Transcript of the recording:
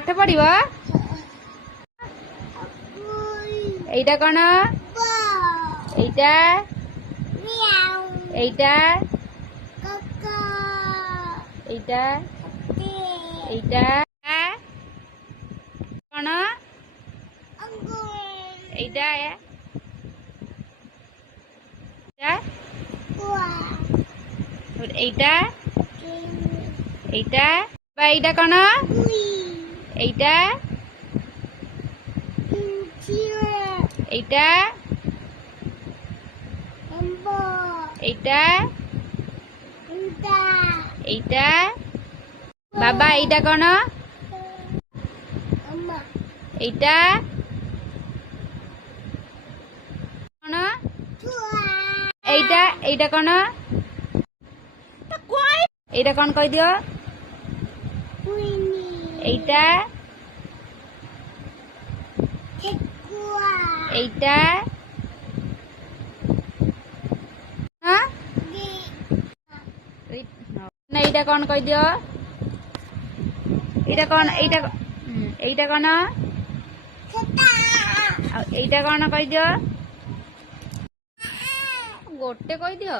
পাঠ পড়িব এইটা কোন এইটা এইটা এইটা এইটা কোন এইটা এইটা এইটা বা এইটা কোন এইটা এইটা এইটা এইটা বাবা এইটা কোন এইটা কোন এইটা এইটা কোন এইটা কোন কই দিও এইটা এইটা এইটা কোন কই দিও এইটা কোন এইটা এইটা কোন এইটা কোন কই দিও গোটে কই দিও।